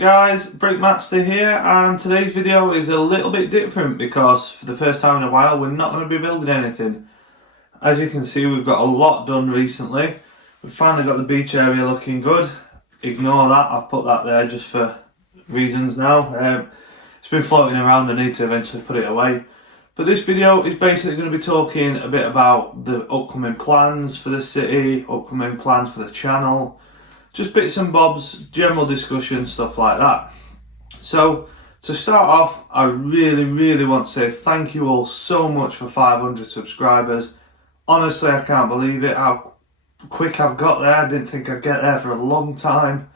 guys, BRICK-MATTSTER here, and today's video is a little bit different because for the first time in a while we're not going to be building anything. As you can see, we've got a lot done recently. We've finally got the beach area looking good. Ignore that, I've put that there just for reasons now. It's been floating around, I need to eventually put it away. But this video is basically going to be talking a bit about the upcoming plans for the city, upcoming plans for the channel, just bits and bobs, general discussion, stuff like that. So to start off, I really want to say thank you all so much for 500 subscribers. Honestly, I can't believe it, how quick I've got there. I didn't think I'd get there for a long time.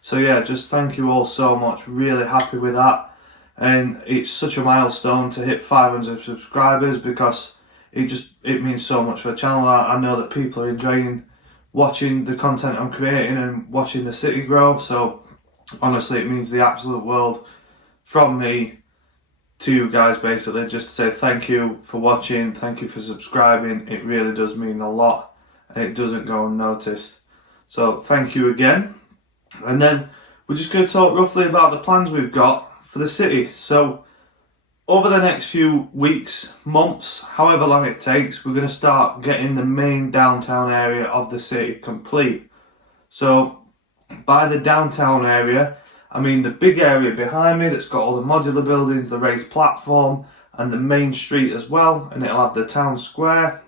So yeah, just thank you all so much, really happy with that. And it's such a milestone to hit 500 subscribers because it means so much for the channel. I know that people are enjoying watching the content I'm creating and watching the city grow, so honestly it means the absolute world from me to you guys, basically just to say thank you for watching, thank you for subscribing. It really does mean a lot and it doesn't go unnoticed, so thank you again. And then we're just going to talk roughly about the plans we've got for the city. So over the next few weeks, months, however long it takes, we're going to start getting the main downtown area of the city complete. So by the downtown area, I mean the big area behind me that's got all the modular buildings, the raised platform and the main street as well, and it'll have the town square.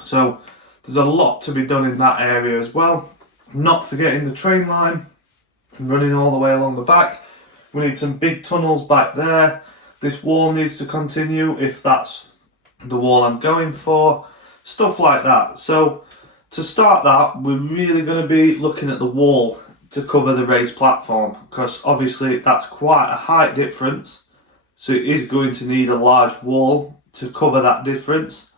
So there's a lot to be done in that area as well. Not forgetting the train line running all the way along the back. We need some big tunnels back there. This wall needs to continue if that's the wall I'm going for. Stuff like that. So to start that, we're really going to be looking at the wall to cover the raised platform, because obviously that's quite a height difference. So it is going to need a large wall to cover that difference.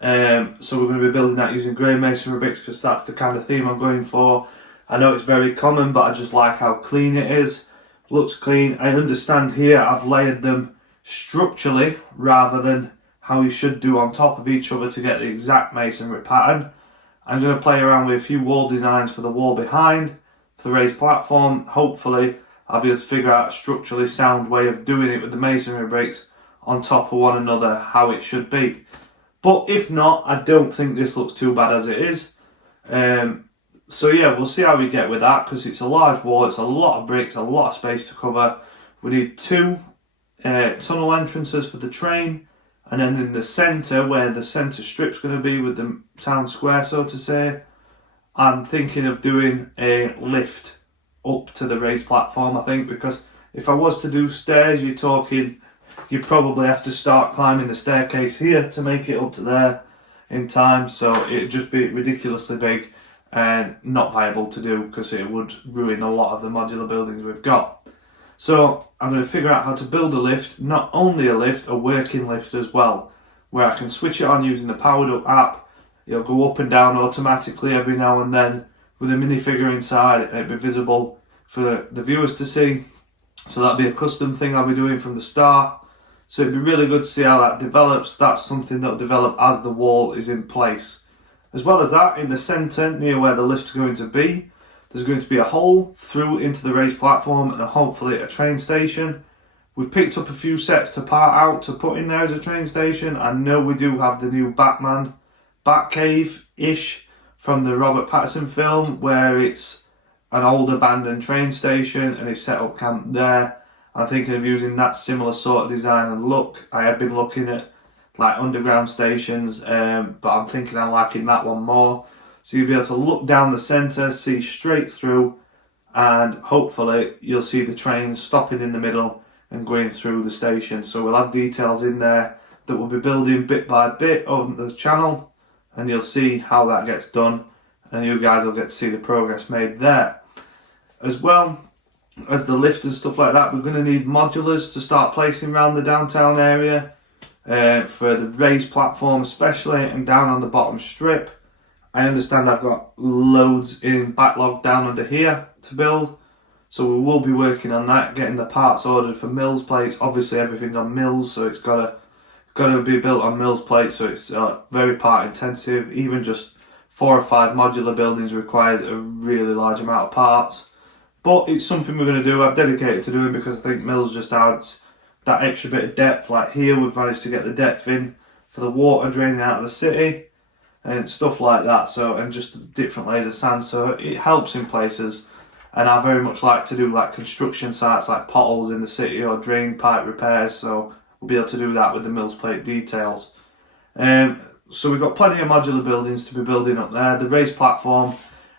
So we're going to be building that using grey masonry bricks because that's the kind of theme I'm going for. I know it's very common, but I just like how clean it is. Looks clean. I understand here I've layered them structurally rather than how you should do on top of each other to get the exact masonry pattern. I'm going to play around with a few wall designs for the wall behind, for the raised platform. Hopefully I'll be able to figure out a structurally sound way of doing it with the masonry bricks on top of one another, how it should be. But if not, I don't think this looks too bad as it is. So yeah, we'll see how we get with that, because it's a large wall, it's a lot of bricks, a lot of space to cover. We need two tunnel entrances for the train, and then in the centre, where the centre strip's going to be with the town square, so to say, I'm thinking of doing a lift up to the raised platform, I think, because if I was to do stairs, you're talking, you probably have to start climbing the staircase here to make it up to there in time, so it'd just be ridiculously big and not viable to do because it would ruin a lot of the modular buildings we've got. So I'm going to figure out how to build a lift, not only a lift, a working lift as well, where I can switch it on using the powered up app. It'll go up and down automatically every now and then with a minifigure inside, and it'll be visible for the viewers to see. So that'll be a custom thing I'll be doing from the start. So it'd be really good to see how that develops. That's something that'll develop as the wall is in place. As well as that, in the centre, near where the lift's going to be, there's going to be a hole through into the raised platform and hopefully a train station. We've picked up a few sets to part out to put in there as a train station. I know we do have the new Batman Batcave-ish from the Robert Pattinson film, where it's an old abandoned train station and he's set up camp there. I'm thinking of using that similar sort of design and look. I have been looking at like underground stations, but I'm thinking I'm liking that one more. So you'll be able to look down the centre, see straight through, and hopefully you'll see the train stopping in the middle and going through the station. So we'll have details in there that we'll be building bit by bit on the channel, and you'll see how that gets done, and you guys will get to see the progress made there. As well as the lift and stuff like that, we're going to need modulars to start placing around the downtown area. For the raised platform especially, and down on the bottom strip. I understand I've got loads in backlog down under here to build, so we will be working on that, getting the parts ordered for Mills plates. Obviously everything's on Mills, so it's got to be built on Mills plates, so it's very part intensive. Even just 4 or 5 modular buildings requires a really large amount of parts. but it's something we're going to do. I've dedicated to doing because I think mills just adds that extra bit of depth. Like here we've managed to get the depth in for the water draining out of the city and stuff like that, so, and just different layers of sand, so it helps in places. And I very much like to do like construction sites like potholes in the city or drain pipe repairs, so we'll be able to do that with the mill's plate details. So we've got plenty of modular buildings to be building up there, the raised platform,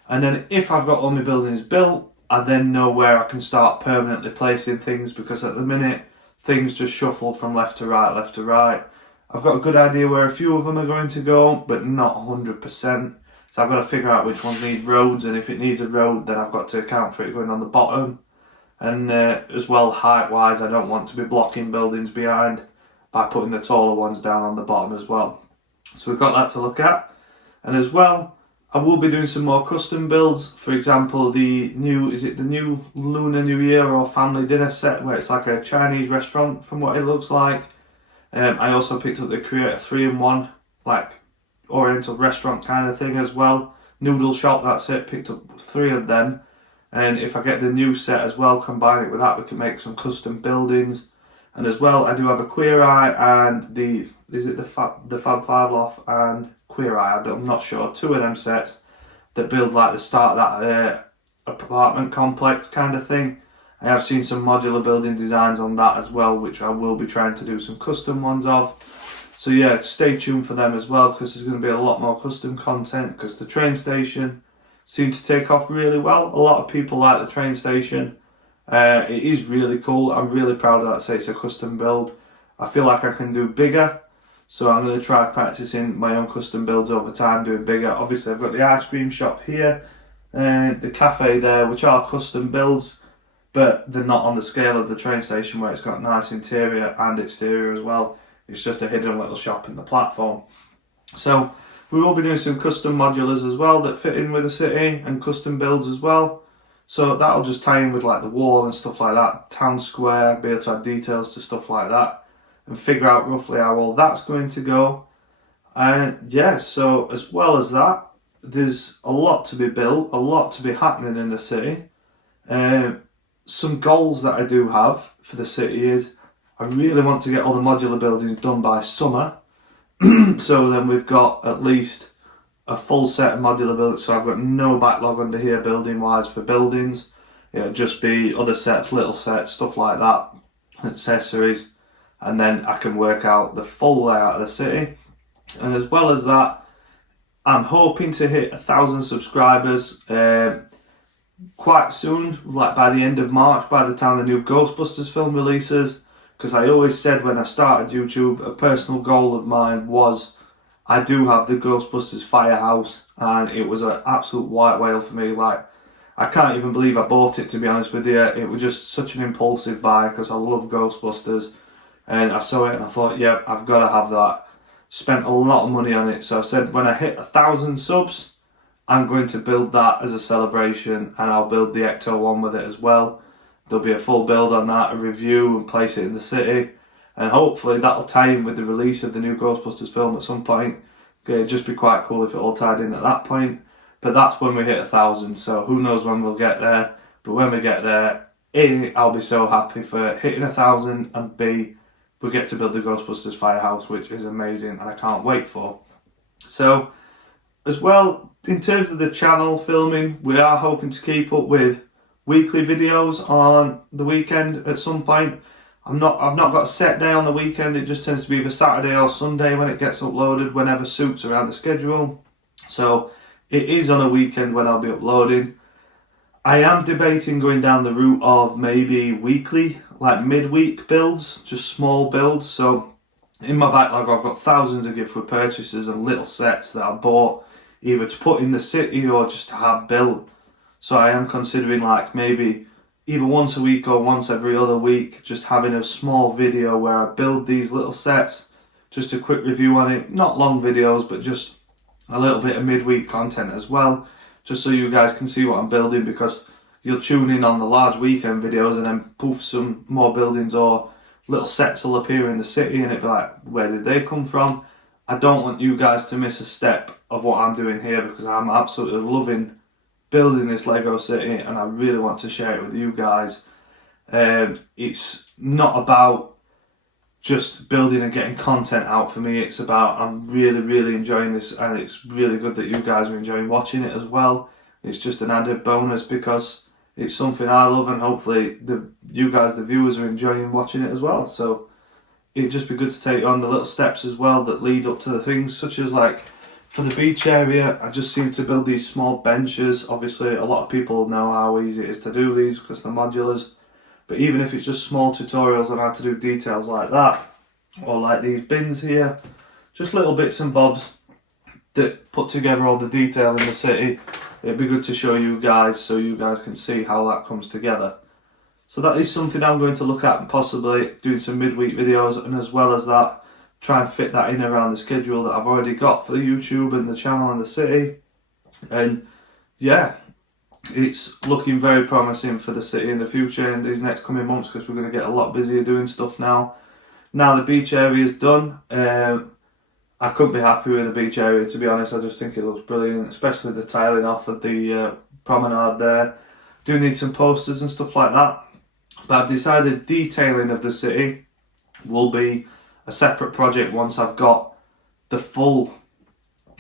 and then if I've got all my buildings built, I then know where I can start permanently placing things, because at the minute things just shuffle from left to right, left to right. I've got a good idea where a few of them are going to go, but not 100%. So I've got to figure out which ones need roads, and if it needs a road, then I've got to account for it going on the bottom. And as well, height-wise, I don't want to be blocking buildings behind by putting the taller ones down on the bottom as well. So we've got that to look at. And as well, I will be doing some more custom builds. For example, the new Lunar New Year or family dinner set, where it's like a Chinese restaurant from what it looks like. I also picked up the Creator 3-in-1, like Oriental restaurant kind of thing as well. Noodle shop, that's it, picked up 3 of them. And if I get the new set as well, combine it with that, we can make some custom buildings. And as well, I do have a Queer Eye and the Fab 5 Loft and Queer Eye, I'm not sure, 2 of them sets that build like the start of that apartment complex kind of thing. I have seen some modular building designs on that as well, which I will be trying to do some custom ones of. So yeah, stay tuned for them as well, because there's going to be a lot more custom content, because the train station seemed to take off really well. A lot of people like the train station. It is really cool. I'm really proud of that, say it's a custom build. I feel like I can do bigger, so I'm going to try practicing my own custom builds over time, doing bigger. Obviously I've got the ice cream shop here, and the cafe there, which are custom builds, but they're not on the scale of the train station, where it's got nice interior and exterior as well. It's just a hidden little shop in the platform. So we will be doing some custom modulars as well that fit in with the city, and custom builds as well. So that'll just tie in with like the wall and stuff like that, town square, be able to add details to stuff like that and figure out roughly how all that's going to go. And yeah, so as well as that, there's a lot to be built, a lot to be happening in the city. Some goals that I do have for the city is I really want to get all the modular buildings done by summer. So then we've got at least a full set of modular buildings, so I've got no backlog under here building wise for buildings. It'll just be other sets, little sets, stuff like that, accessories, and then I can work out the full layout of the city. And as well as that, I'm hoping to hit 1,000 subscribers quite soon, like by the end of March, by the time the new Ghostbusters film releases. Because I always said when I started YouTube, a personal goal of mine was, I do have the Ghostbusters Firehouse, and it was an absolute white whale for me. Like, I can't even believe I bought it, to be honest with you. It was just such an impulsive buy, because I love Ghostbusters, and I saw it and I thought, yeah, I've got to have that. Spent a lot of money on it, so I said when I hit 1,000 subs, I'm going to build that as a celebration, and I'll build the Ecto one with it as well. There'll be a full build on that, a review, and place it in the city. And hopefully that'll tie in with the release of the new Ghostbusters film at some point. It'd just be quite cool if it all tied in at that point. But that's when we hit 1,000, so who knows when we'll get there. But when we get there, A, I'll be so happy for hitting 1,000, and B, we get to build the Ghostbusters Firehouse, which is amazing and I can't wait for. So, as well, in terms of the channel filming, we are hoping to keep up with weekly videos on the weekend at some point. I've not got a set day on the weekend, it just tends to be either Saturday or Sunday when it gets uploaded, whenever suits around the schedule. So it is on a weekend when I'll be uploading. I am debating going down the route of maybe weekly, like midweek builds, just small builds. So in my backlog I've got thousands of gift with purchases and little sets that I bought either to put in the city or just to have built. So I am considering like maybe either once a week or once every other week, just having a small video where I build these little sets, just a quick review on it, not long videos, but just a little bit of midweek content as well, just so you guys can see what I'm building, because you'll tune in on the large weekend videos and then poof, some more buildings or little sets will appear in the city and it'll be like, where did they come from? I don't want you guys to miss a step of what I'm doing here, because I'm absolutely loving building this Lego city, and I really want to share it with you guys. It's not about just building and getting content out for me. It's about, I'm really enjoying this, and it's really good that you guys are enjoying watching it as well. It's just an added bonus because it's something I love, and hopefully you guys, the viewers, are enjoying watching it as well. So it'd just be good to take on the little steps as well that lead up to the things, such as like for the beach area, I just seem to build these small benches. Obviously, a lot of people know how easy it is to do these because they're modulars. But even if it's just small tutorials on how to do details like that, or like these bins here, just little bits and bobs that put together all the detail in the city, it'd be good to show you guys so you guys can see how that comes together. So that is something I'm going to look at, and possibly doing some midweek videos, and as well as that, try and fit that in around the schedule that I've already got for the YouTube and the channel and the city. And yeah, it's looking very promising for the city in the future in these next coming months, because we're going to get a lot busier doing stuff now. Now the beach area is done. I couldn't be happy with the beach area, to be honest. I just think it looks brilliant, especially the tiling off of the promenade there. Do need some posters and stuff like that. But I've decided detailing of the city will be a separate project once I've got the full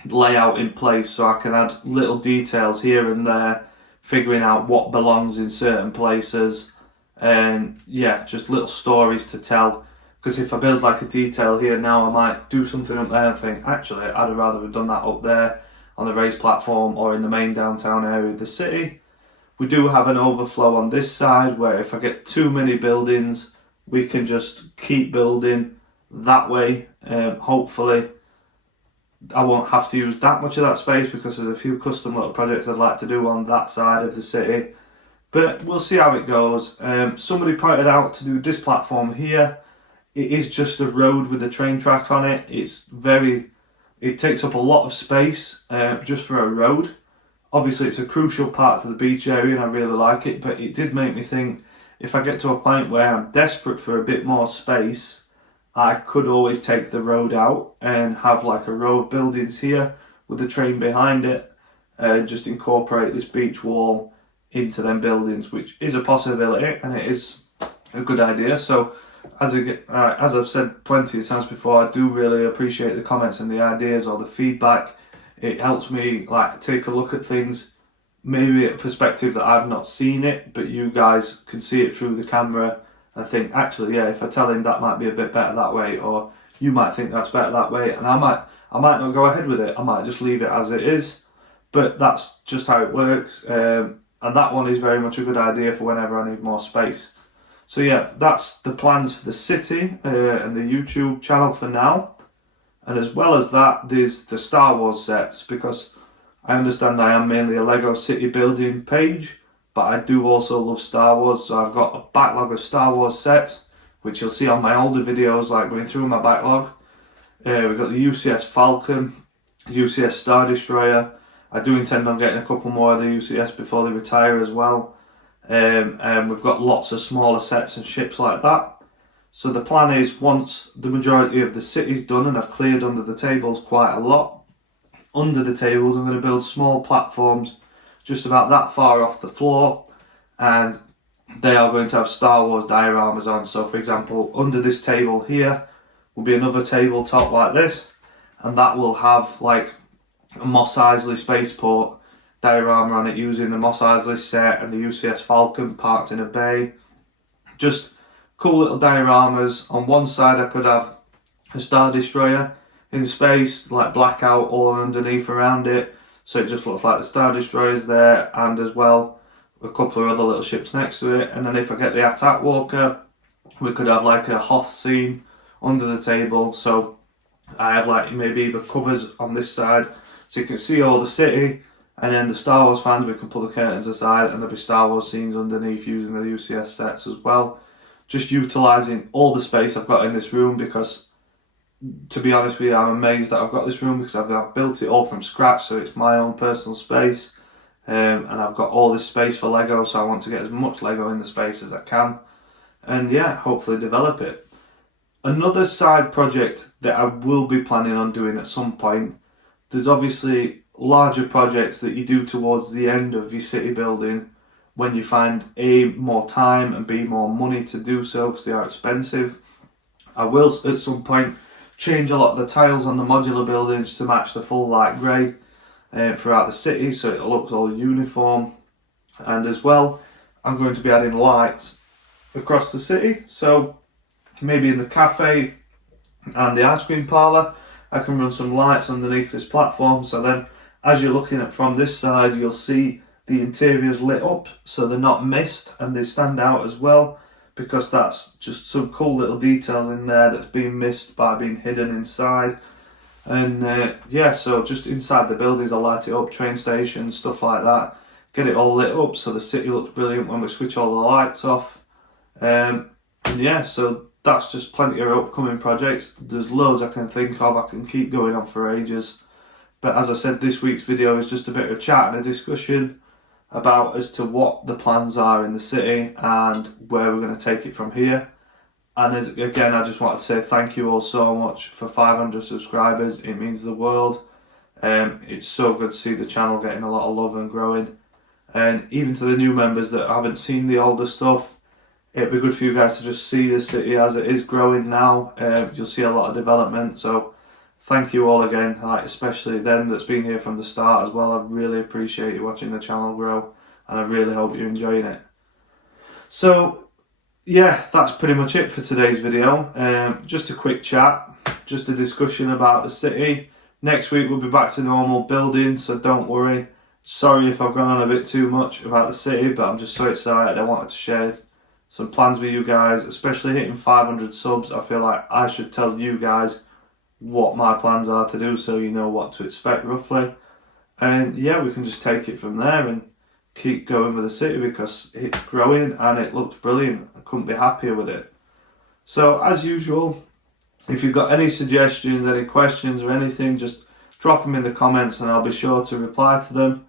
layout in place, so I can add little details here and there, figuring out what belongs in certain places, and yeah, just little stories to tell. Because if I build like a detail here now, I might do something up there and think, actually, I'd rather have done that up there on the raised platform or in the main downtown area of the city. We do have an overflow on this side where if I get too many buildings, we can just keep building that way. Hopefully I won't have to use that much of that space, because there's a few custom little projects I'd like to do on that side of the city. But we'll see how it goes. Somebody pointed out to do this platform here. It is just a road with a train track on it. It takes up a lot of space just for a road. Obviously it's a crucial part to the beach area and I really like it, but it did make me think, if I get to a point where I'm desperate for a bit more space, I could always take the road out and have like a row of buildings here with the train behind it, and just incorporate this beach wall into them buildings, which is a possibility and it is a good idea. So as I've said plenty of times before, I do really appreciate the comments and the ideas or the feedback. It helps me like take a look at things, maybe at a perspective that I've not seen it, but you guys can see it through the camera and think, actually, yeah, if I tell him that might be a bit better that way, or you might think that's better that way, and I might not go ahead with it. I might just leave it as it is, but that's just how it works. And that one is very much a good idea for whenever I need more space. So yeah, that's the plans for the city and the YouTube channel for now. And as well as that, there's the Star Wars sets, because I understand I am mainly a Lego city building page, but I do also love Star Wars, so I've got a backlog of Star Wars sets, which you'll see on my older videos, like going through my backlog. We've got the UCS Falcon, UCS Star Destroyer. I do intend on getting a couple more of the UCS before they retire as well. And we've got lots of smaller sets and ships like that. So the plan is, once the majority of the city's done and I've cleared under the tables quite a lot, under the tables I'm going to build small platforms just about that far off the floor, and they are going to have Star Wars dioramas on. So for example, under this table here will be another tabletop like this, and that will have like a Mos Eisley spaceport diorama on it using the Mos Eisley set and the UCS Falcon parked in a bay. Just cool little dioramas. On one side I could have a Star Destroyer in space, like blackout all underneath around it, so it just looks like the Star Destroyer's there, and as well a couple of other little ships next to it. And then if I get the Attack Walker, we could have like a Hoth scene under the table, so I have like maybe either covers on this side so you can see all the city, and then the Star Wars fans, we can pull the curtains aside and there'll be Star Wars scenes underneath using the UCS sets as well. Just utilising all the space I've got in this room, because to be honest with you, I'm amazed that I've got this room, because I've built it all from scratch, so it's my own personal space, and I've got all this space for Lego, so I want to get as much Lego in the space as I can, and yeah, hopefully develop it. Another side project that I will be planning on doing at some point, there's obviously larger projects that you do towards the end of your city building, when you find A, more time, and B, more money to do so because they are expensive. I will at some point change a lot of the tiles on the modular buildings to match the full light grey throughout the city, so it looks all uniform. And as well, I'm going to be adding lights across the city, so maybe in the cafe and the ice cream parlour I can run some lights underneath this platform, so then as you're looking at from this side you'll see the interiors lit up, so they're not missed and they stand out as well, because that's just some cool little details in there that's being missed by being hidden inside. And yeah, so just inside the buildings I light it up, train stations, stuff like that, get it all lit up so the city looks brilliant when we switch all the lights off. And yeah, so that's just plenty of upcoming projects. There's loads I can think of, I can keep going on for ages. But as I said, this week's video is just a bit of a chat and a discussion about as to what the plans are in the city and where we're going to take it from here. And again, I just wanted to say thank you all so much for 500 subscribers. It means the world. It's so good to see the channel getting a lot of love and growing. And even to the new members that haven't seen the older stuff, it'd be good for you guys to just see the city as it is growing now. You'll see a lot of development, so thank you all again, especially them that's been here from the start as well. I really appreciate you watching the channel grow, and I really hope you're enjoying it. So yeah, that's pretty much it for today's video. Just a quick chat, just a discussion about the city. Next week we'll be back to normal building, so don't worry. Sorry if I've gone on a bit too much about the city, but I'm just so excited. I wanted to share some plans with you guys, especially hitting 500 subs. I feel like I should tell you guys what my plans are to do, so you know what to expect roughly. And yeah, we can just take it from there and keep going with the city because it's growing and it looks brilliant. I couldn't be happier with it. So as usual, if you've got any suggestions, any questions or anything, just drop them in the comments and I'll be sure to reply to them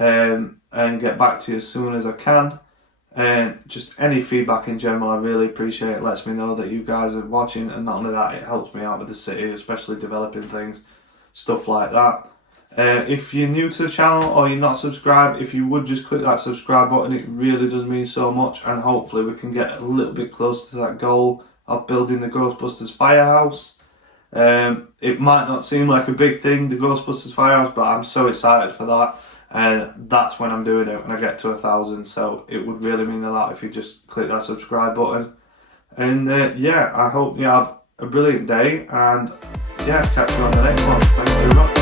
and get back to you as soon as I can. And just any feedback in general I really appreciate. It lets me know that you guys are watching, and not only that, it helps me out with the city, especially developing things, stuff like that. If you're new to the channel or you're not subscribed, if you would just click that subscribe button, it really does mean so much, and hopefully we can get a little bit closer to that goal of building the Ghostbusters Firehouse. It might not seem like a big thing, the Ghostbusters Firehouse, but I'm so excited for that. And that's when I'm doing it, when I get to 1,000, so it would really mean a lot if you just click that subscribe button. And yeah, I hope you have a brilliant day, and yeah, catch you on the next one. Thanks very much.